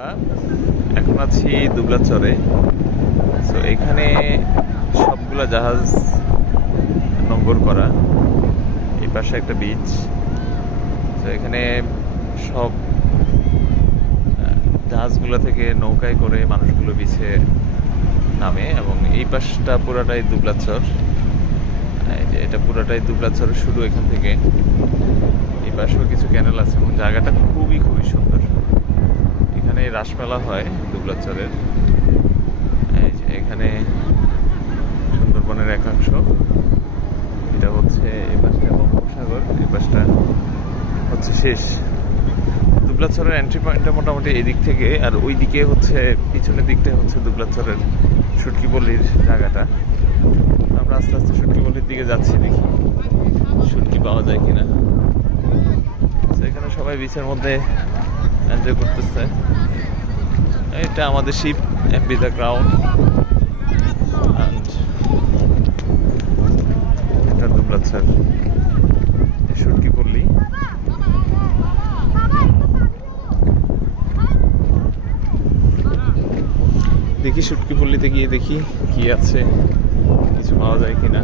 এখন আছি দুবলাচরে। তো এখানে সবগুলা জাহাজ নোঙ্গর করা। এই পাশে একটা বিচ। তো এখানে সব জাহাজগুলো থেকে নৌকায় করে মানুষগুলো বিচে নামে এবং এই পাশটা পুরাটাই দুবলাচর। এই যে এটা পুরাটাই দুবলাচর, শুরু এখান থেকে। এই পাশেও কিছু ক্যানেল আছে এবং জায়গাটা খুবই খুবই সুন্দর। এখানে রাসমেলা হয় দুবলাচরের। এই যে এখানে সুন্দরবনের একাংশ। এটা হচ্ছে এই পাশটা বঙ্গোপসাগর, এই পাশটা হচ্ছে শেষ। দুবলাচরের এন্ট্রি পয়েন্টটা মোটামুটি এই দিক থেকে, আর ওই দিকে হচ্ছে পিছনের দিকটা হচ্ছে দুবলাচরের শুটকিপল্লির জায়গাটা। আমরা আস্তে আস্তে শুটকিপল্লির দিকে যাচ্ছি, দেখি শুটকি পাওয়া যায় কিনা। এখানে সবাই বিচের মধ্যে এনজয় করতেছে। এটা আমাদের শিপ এমবি দ্য ক্রাউন। এটা দুবলাচর শুটকিপল্লি। দেখি শুটকিপল্লিতে গিয়ে দেখি কি আছে, কিছু পাওয়া যায় কিনা।